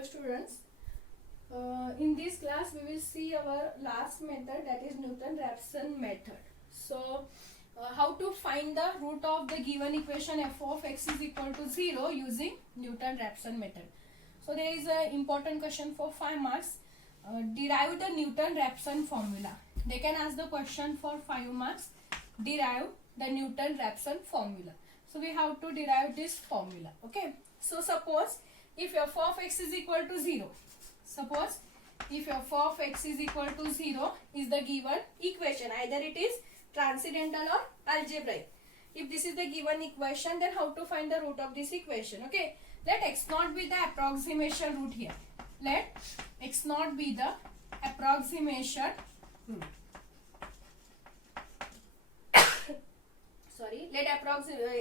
Hello students. In this class we will see our last method, that is Newton-Raphson method. So how to find the root of the given equation f of x is equal to 0 using Newton-Raphson method. So there is an important question for 5 marks. Derive the Newton-Raphson formula. They can ask the question for 5 marks. Derive the Newton-Raphson formula. So we have to derive this formula. Okay. So suppose if f of x is equal to 0. Suppose if f of x is equal to 0 is the given equation. Either it is transcendental or algebraic. If this is the given equation, then how to find the root of this equation? Okay. Let x naught be the approximation root here. Let x naught be the approximation root. Sorry. Let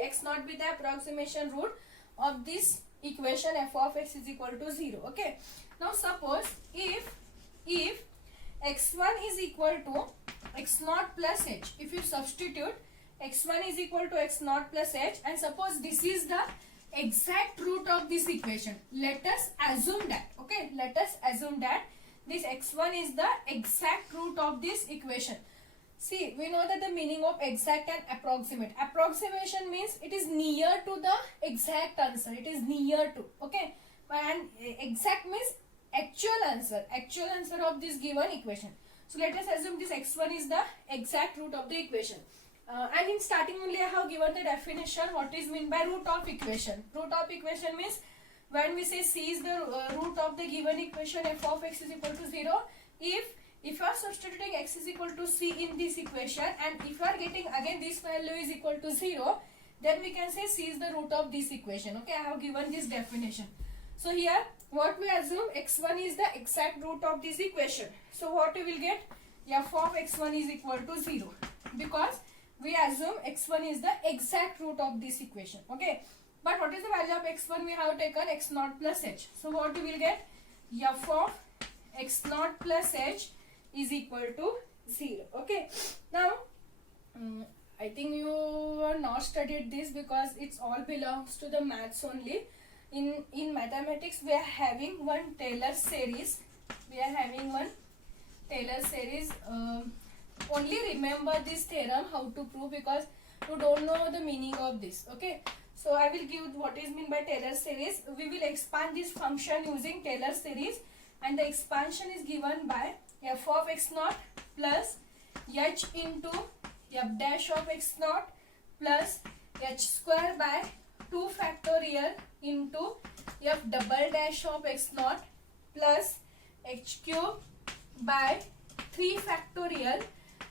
x naught be the approximation root of this equation f of x is equal to 0. Okay. Now suppose if x1 is equal to x naught plus h. If you substitute x1 is equal to x naught plus h, and suppose this is the exact root of this equation. Let us assume that. Okay. Let us assume that this x1 is the exact root of this equation. See, we know that the meaning of exact and approximate. Approximation means it is near to the exact answer. It is near to. Okay. And exact means actual answer. Actual answer of this given equation. So let us assume this x1 is the exact root of the equation. And in starting only I have given the definition. What is meant by root of equation? Root of equation means when we say c is the root of the given equation f of x is equal to 0. If you are substituting x is equal to c in this equation, and if you are getting again this value is equal to 0, then we can say c is the root of this equation. Okay, I have given this definition. So here what we assume, x1 is the exact root of this equation. So what we will get? F of x1 is equal to 0, because we assume x1 is the exact root of this equation. Okay, but what is the value of x1? We have taken x naught plus h. So what we will get? F of x naught plus h is equal to 0. Okay. Now I think you are not studied this because it's all belongs to the maths only. In mathematics we are having one Taylor series. Only remember this theorem how to prove, because you don't know the meaning of this. Okay. So I will give what is meant by Taylor series. We will expand this function using Taylor series, and the expansion is given by f of x naught plus h into f dash of x naught plus h square by 2 factorial into f double dash of x naught plus h cube by 3 factorial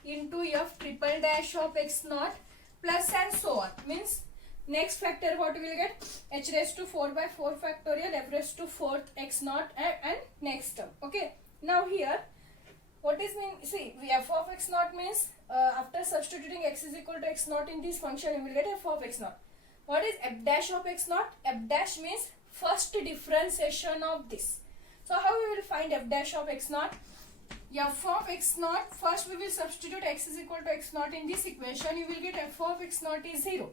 into f triple dash of x naught plus and so on. Means next factor what we will get? H raised to 4 by 4 factorial f raised to 4th x naught and next term. Okay. Now here what is mean? See, f of x naught means after substituting x is equal to x naught in this function, you will get f of x naught. What is f dash of x naught? F dash means first differentiation of this. So how we will find f dash of x naught? F of x naught, first we will substitute x is equal to x naught in this equation. You will get f of x naught is 0.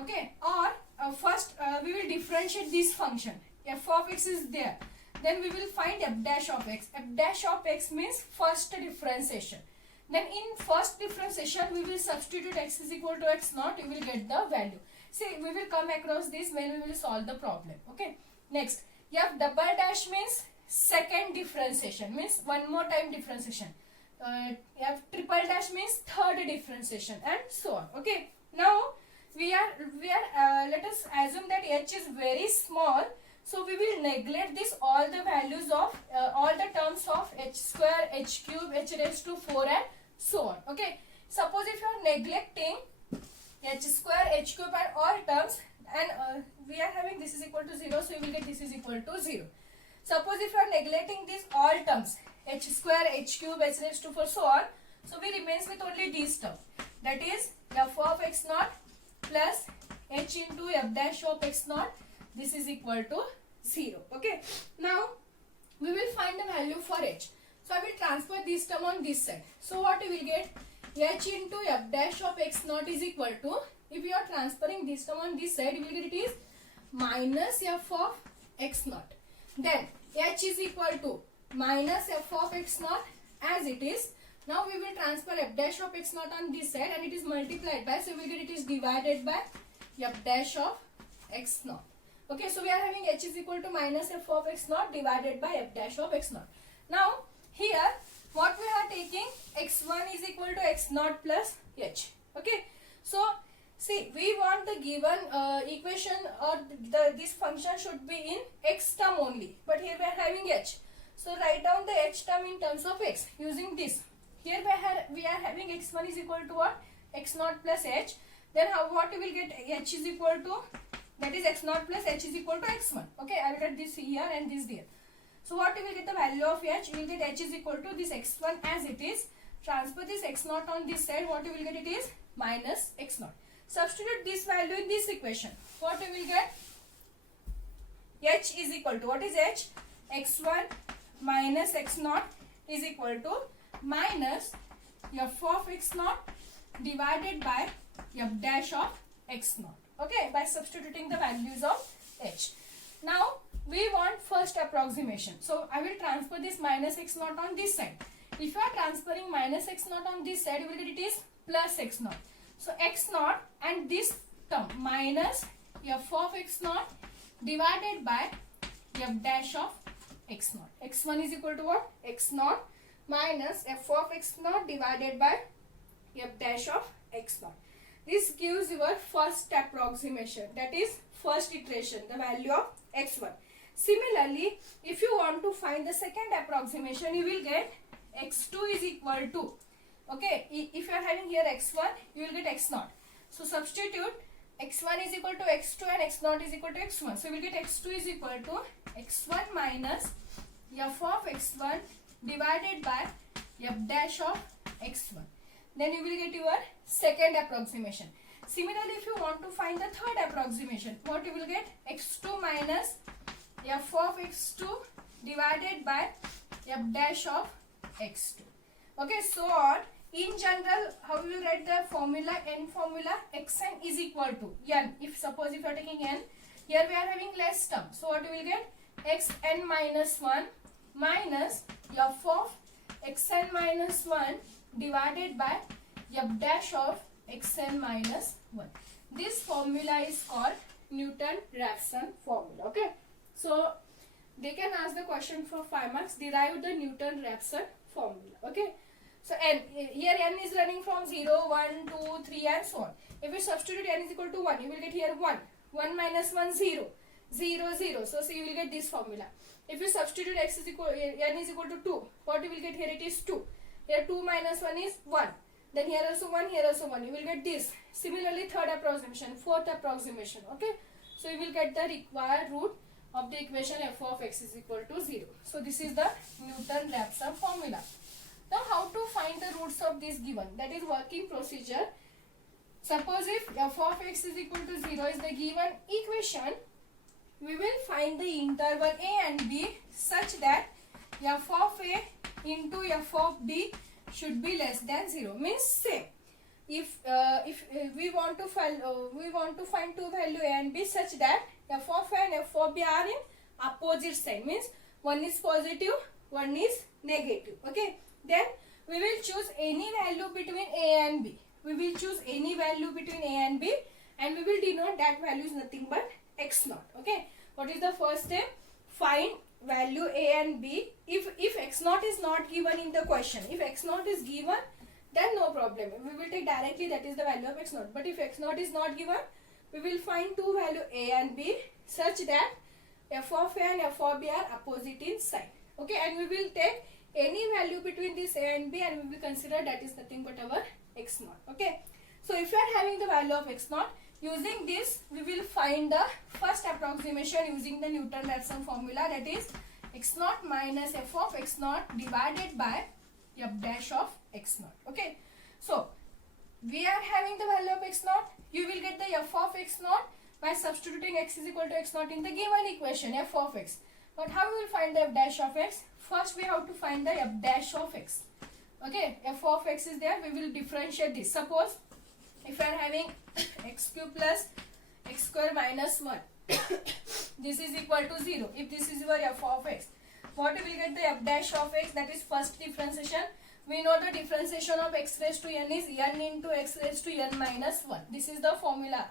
Okay. Or first we will differentiate this function. F of x is there. Then we will find f dash of x. F dash of x means first differentiation. Then in first differentiation we will substitute x is equal to x naught. You will get the value. See, we will come across this when we will solve the problem. Okay. Next, f double dash means second differentiation, means one more time differentiation. F triple dash means third differentiation, and so on. Okay. Now we are let us assume that h is very small. So we will neglect this all the values of all the terms of h square, h cube, h raised to 4 and so on. Okay. Suppose if you are neglecting h square, h cube and all terms, and we are having this is equal to 0, so you will get this is equal to 0. Suppose if you are neglecting these all terms, h square, h cube, h raised to 4, so on, so we remains with only these terms. That is f of x naught plus h into f dash of x naught. This is equal to 0. Okay. Now we will find the value for h. So I will transfer this term on this side. So what we will get? H into f dash of x naught is equal to, if we are transferring this term on this side, we will get it is minus f of x naught. Then h is equal to minus f of x naught as it is. Now we will transfer f dash of x naught on this side and it is multiplied by, so we will get it is divided by f dash of x naught. Okay, so we are having h is equal to minus f of x naught divided by f dash of x naught. Now here what we are taking, x1 is equal to x naught plus h. Okay, so see, we want the given equation or this function should be in x term only, but here we are having h. So write down the h term in terms of x using this. Here we are having x1 is equal to what? X naught plus h. Then what we will get, h is equal to, that is x naught plus h is equal to x1. Okay, I will get this here and this there. So what we will get the value of h? We will get h is equal to this x1 as it is. Transfer this x naught on this side. What we will get, it is minus x naught. Substitute this value in this equation. What we will get? H is equal to, what is h? x1 minus x naught is equal to minus f of x naught divided by f dash of x naught. Okay, by substituting the values of h. Now we want first approximation. So I will transfer this minus x naught on this side. If you are transferring minus x naught on this side, you will get it is plus x naught. So x naught and this term minus f of x naught divided by f dash of x naught. x1 is equal to what? X naught minus f of x naught divided by f dash of x naught. This gives your first approximation, that is first iteration, the value of x1. Similarly, if you want to find the second approximation, you will get x2 is equal to, okay, if you are having here x1, you will get x naught. So substitute x1 is equal to x2 and x naught is equal to x1. So we will get x2 is equal to x1 minus f of x1 divided by f dash of x1. Then you will get your second approximation. Similarly, if you want to find the third approximation, what you will get? x2 minus f of x2 divided by f dash of x2. Okay, so on. In general, how will you write the formula? N formula, xn is equal to n. If suppose if you are taking n, here we are having less term. So what you will get? xn minus 1 minus f of xn minus 1 divided by f dash of xn minus 1. This formula is called Newton-Raphson formula. Okay, so they can ask the question for 5 marks. Derive the Newton-Raphson formula. Okay, so n, here n is running from 0, 1, 2, 3 and so on. If you substitute n is equal to 1, you will get here 1. 1 minus 1, 0. 0, 0. So you will get this formula. If you substitute x is equal, n is equal to 2, what you will get here? It is 2. Here 2 minus 1 is 1. Then here also 1, here also 1. You will get this. Similarly, third approximation, fourth approximation. Okay. So you will get the required root of the equation f of x is equal to 0. So this is the Newton-Raphson formula. Now how to find the roots of this given? That is working procedure. Suppose if f of x is equal to 0 is the given equation, we will find the interval a and b such that f of a into f of b should be less than 0. Means same. If we want to find two value a and b such that f of a and f of b are in opposite sign, means one is positive, one is negative. Okay, then we will choose any value between a and b. We will choose any value between a and b and we will denote that value is nothing but x naught. Okay, what is the first step? Find value a and b. If x naught is not given in the question, if x naught is given, then no problem, we will take directly that is the value of x naught. But if x naught is not given, we will find two value a and b such that f of a and f of b are opposite in sign. Okay, and we will take any value between this a and b and we will consider that is nothing but our x naught. Okay, so if you are having the value of x naught, using this we will find the first approximation using the Newton-Raphson formula, that is x naught minus f of x naught divided by f dash of x naught. Okay, so we are having the value of x naught, you will get the f of x naught by substituting x is equal to x naught in the given equation f of x. But how we will find the f dash of x? First we have to find the f dash of x. Okay, f of x is there, we will differentiate this. Suppose if I am having x cube plus x square minus 1 this is equal to 0. If this is your f of x, what we will get? The f dash of x, that is first differentiation. We know the differentiation of x raised to n is n into x raised to n minus 1. This is the formula.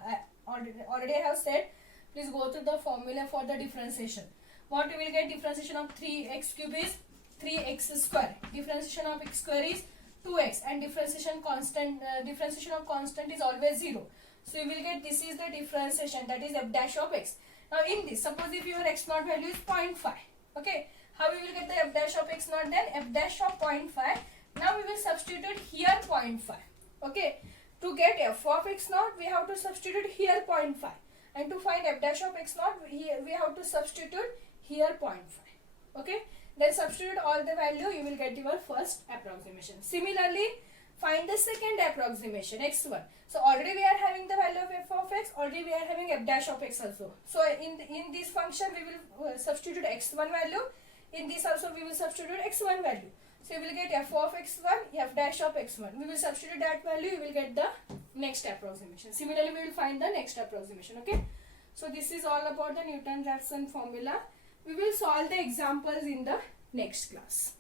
Already I have said. Please go through the formula for the differentiation. What we will get? Differentiation of 3x cube is 3x square. Differentiation of x square is 2x, and differentiation of constant is always 0. So you will get, this is the differentiation, that is f dash of x. Now in this, suppose if your x naught value is 0.5. Okay. How we will get the f dash of x naught then? F dash of 0.5. Now we will substitute here 0.5. Okay. To get f of x naught, we have to substitute here 0.5. And to find f dash of x naught, we have to substitute here 0.5. Okay. Then substitute all the value, you will get your first approximation. Similarly, find the second approximation, x1. So already we are having the value of f of x, already we are having f dash of x also. So in this function we will substitute x1 value. In this also we will substitute x1 value. So you will get f of x1, f dash of x1. We will substitute that value, you will get the next approximation. Similarly, we will find the next approximation. Okay. So this is all about the Newton-Raphson formula. We will solve the examples in the next class.